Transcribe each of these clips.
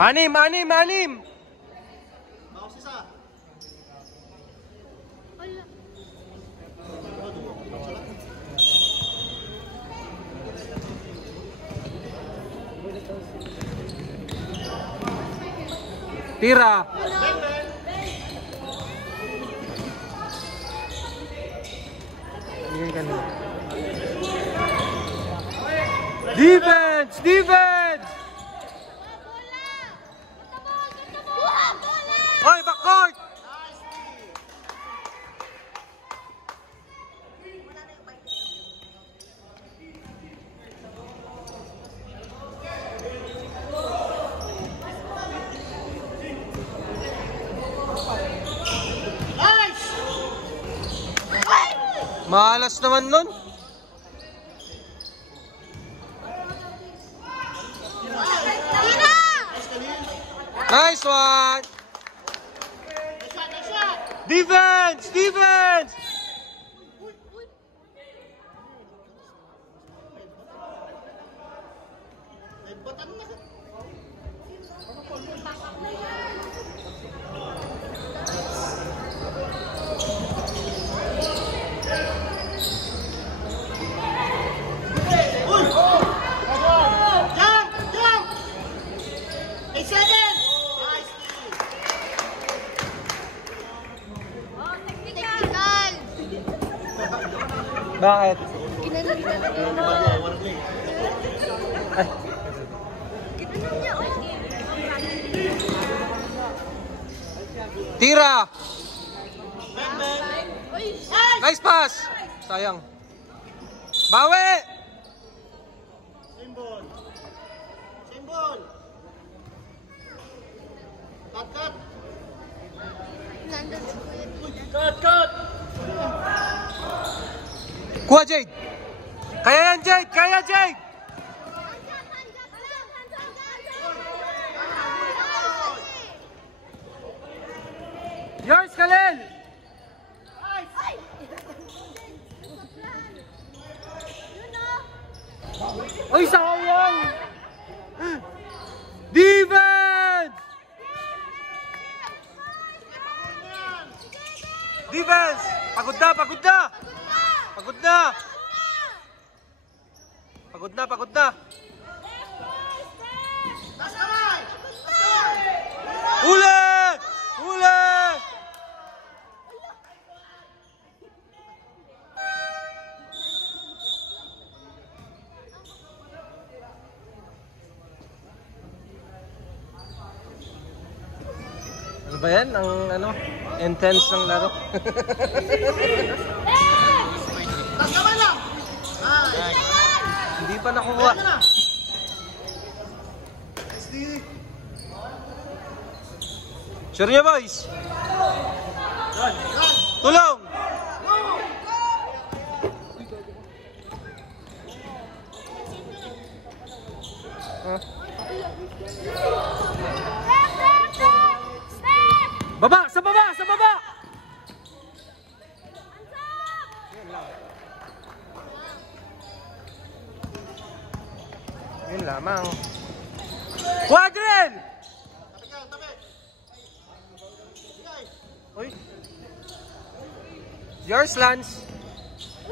Anim, anim, anim! Bawas isa. Tira! Defense! Defense! Hoy, backcourt! Malas naman nun. Nice one! Defense! Defense! Bakit? Ay. Tira! Nice pass! Sayang. Bawi! Symbol. Symbol. Cut. Cut. Kuha, Jade! Kaya yan, Jade! Kaya, Jade! Yours, Kalel! Ay, sayang! Defense! Defense! Pagod na, pagod na! Pagod na! Pagod na, pagod na! Huli! Huli! Ano ba yan? Ang ano? Intense ng laro. Hindi pa nakuha. Sure niya, boys? Tulong! Baba! Sa baba! Sa baba! Yun lamang. Quadril! Uy. Yours, Lance.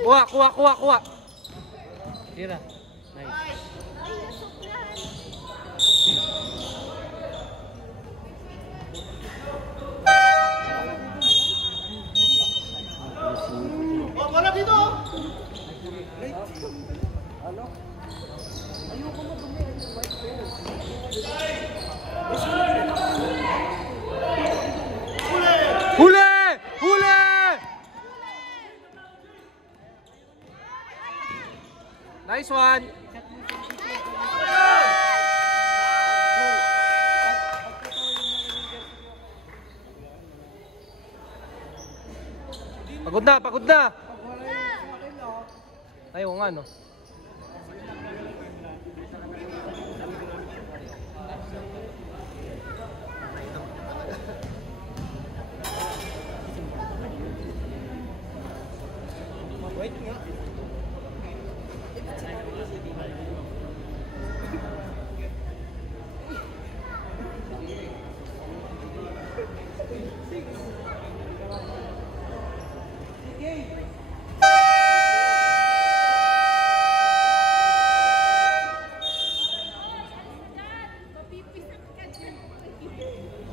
Kuha, kuha, kuha, kuha. Tira. Nice. Wala dito! Huli! Huli! Nice one! Pagod na, pagod na! Ayaw nga, no? Wait nga.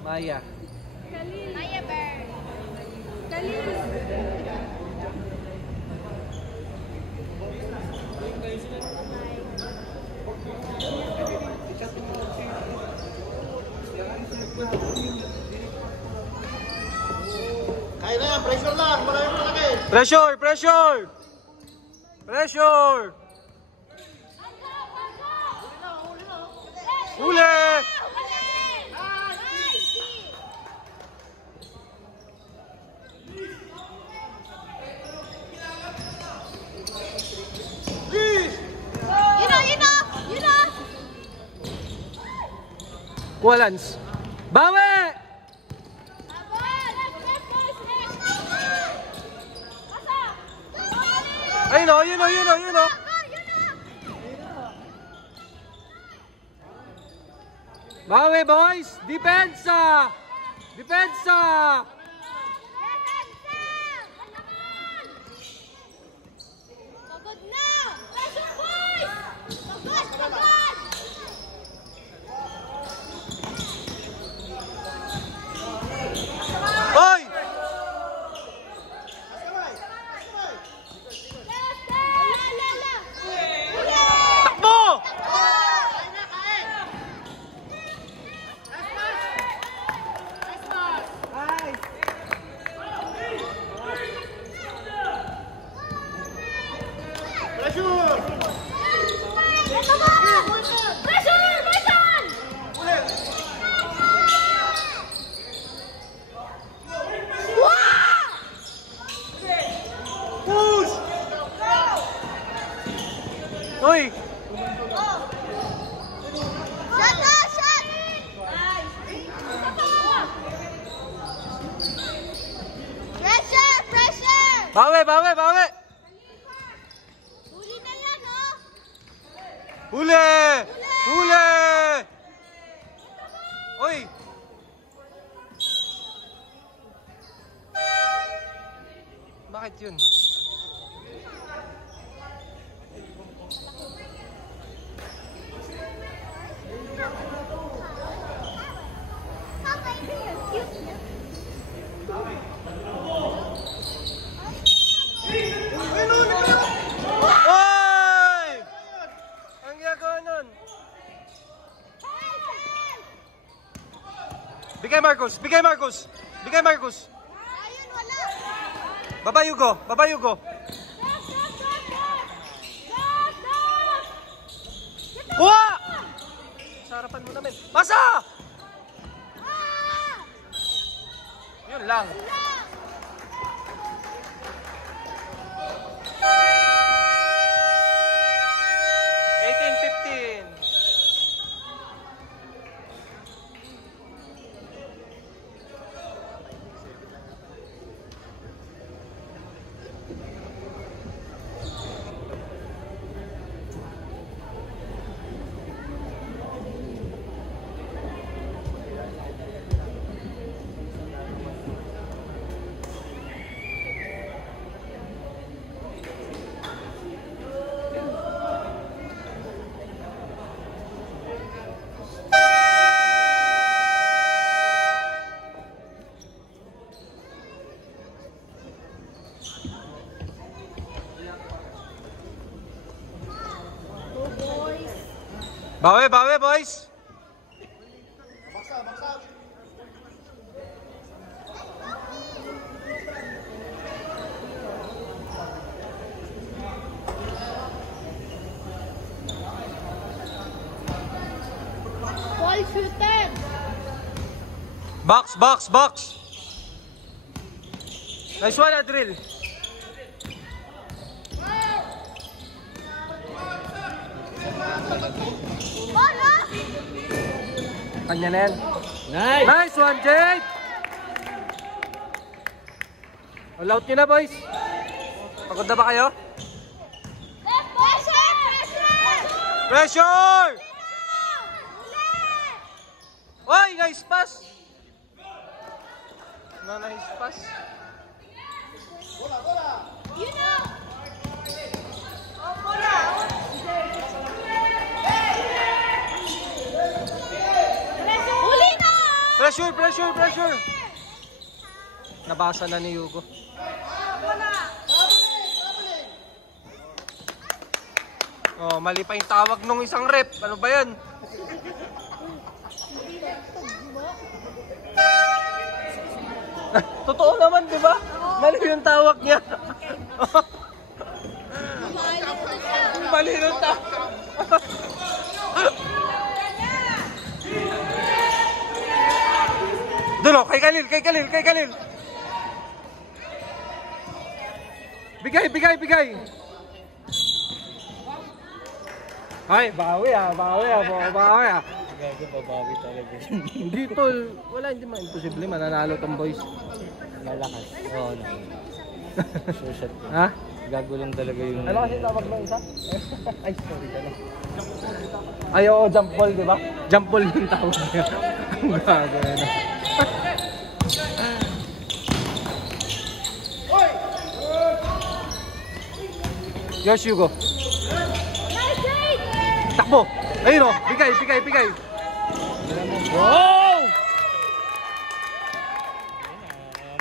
Maya. Maya Bear. Khalil. Kaya na yan, pressure lang. Malayo mo lagi. Pressure! Pressure! Pressure! Huli! You know. Kualans. Bawi! Ayun o, yun o, yun o, yun o. Bawi, boys! Depensa! Depensa! Pagod na! Pressure, boys! Pagod! Hoy! Takbo! Pressure! Push! Hoy! Bawi, bawi, bawi! Huli na yan, oh! Huli! Huli! Hoy! Bakit yun? Hoy! Ang ginagawa nun? Bigay Marcos! Bigay Marcos! Bigay Marcos! Ayun, wala! Babayugo! Babayugo! Kuha! Sa harapan mo namin. Pasa! Yun lang. Bawi, bawi, boys! Baksa, baksa! Ball shooter! Box, box, box! Nice one, Adril! Bola! Kanya na yan. Nice! Nice one, Jake! All out nyo na, boys. Pagod na ba kayo? Pressure! Pressure! Oy, nice pass! No, nice pass. Bola, bola! You know! Huli na! Pressure! Pressure, pressure, pressure. Nabasa na ni Yugo. Oh, mali pa yung tawag nung isang rep. Ano ba yan? Totoo naman, di ba? Mali yung tawag niya. Mali yung tawag. Dulo, kay Khalil, kay Khalil, kay Khalil. Bigay, bigay, bigay. Ay, bawi ah, bawi ah, bawi ah. Gago, babawi talaga. Hindi tol, wala, hindi man imposible, mananalo tong boys. Malakas. Oo, no. Sure shot ko. Ha? Gago lang talaga yung... Ano kasi tawag mo isa? Ay, sorry ka lang. Ay, oo, jump ball, di ba? Jump ball yung tawag niya. Ang gago na. Yosh, Hugo. Takbo! Ayun o! Bigay, bigay, bigay! Wow!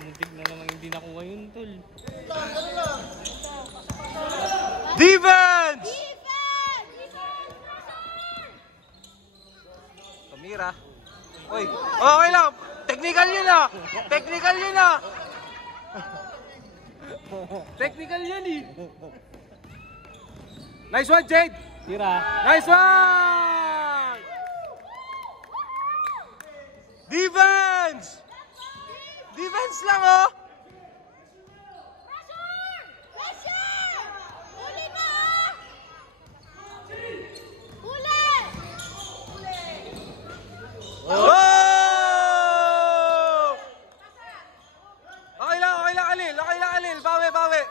Muntik na naman hindi nakuha yun, tol. Defense! Tumira. Uy, okay lang. Technical yun ah. Technical yun ah. Technical yun eh. Nice one, Jade. Tira. Nice one. Defense. Defense lang oh. Oh! Okay lang, Alil. Okay lang, Alil. Bawi, bawi.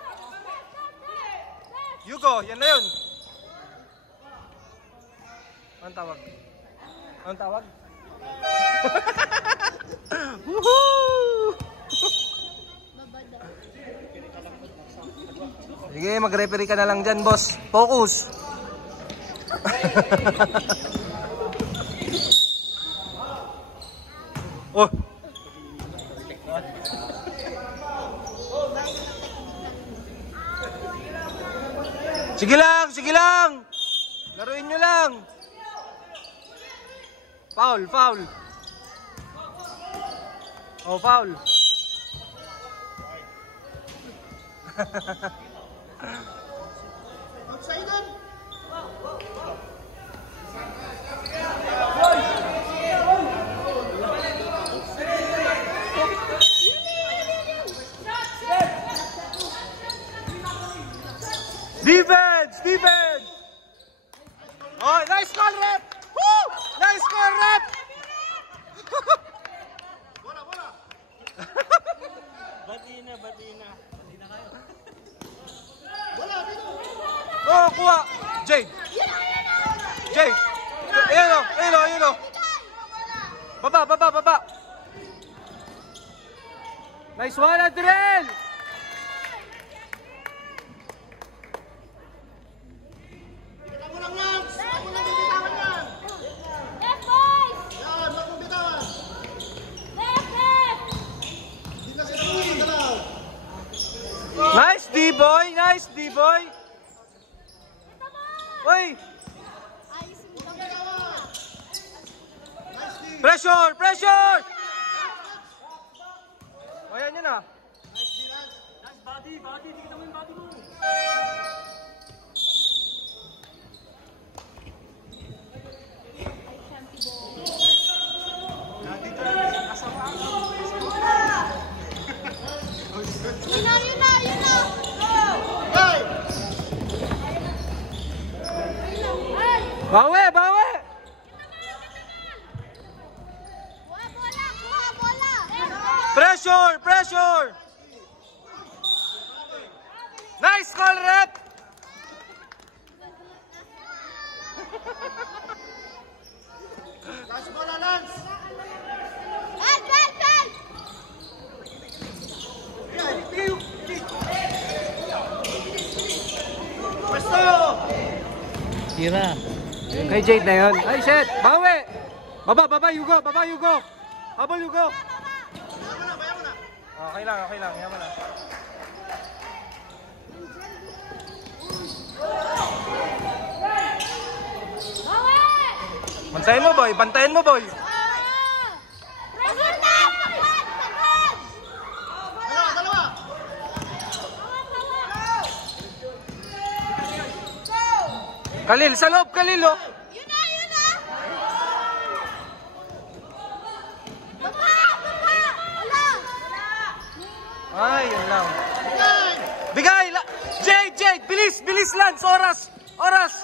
Yugo, yan na yun. Anong tawag? Anong tawag? Woohoo! Sige, mag-referee ka na lang dyan, boss. Focus! Oh! Sige lang, sige lang! Laruin nyo lang! Foul, foul! Oh, foul! Outside. Defense! Defense! Oh, nice call, rep! Woo! Nice call, rep! Bola, bola. Bati na, bati na. Bati na kayo. Bola, dito. Oh, kuha! Jade! Jade! Ayan o, ayan o, ayan o! Baba, baba, baba! Nice one, Adriel! Kita mo lang yan. Kita mo lang bibitawan yan. Yan, wag mong bitawan. Hindi na sila mo galaw. Nice D-boy! Nice D-boy! Uy! Pressure! Pressure! O, yan yun ah. Hey! Bawi! Bawi! Pressure! Pressure! Nice call, rep! Last bola, Lance. Pwesto! Tira. Kay Jade na yun. Ay, shit! Bawi! Baba, baba, Yugo! Baba, Yugo! Habol, you go. Bayan mo na, bayan mo na. Okay lang, okay lang. Yaman na. Bantayin mo, boy. Bantayin mo, boy. Dalawa, dalawa. Khalil, sa loob, Khalil, oh. Yun na, yun na! Baba! Baba! Wala! Ay, yun lang. Yan. Bigay! Jade! Jade! Bilis! Bilis, Lance! Oras! Oras!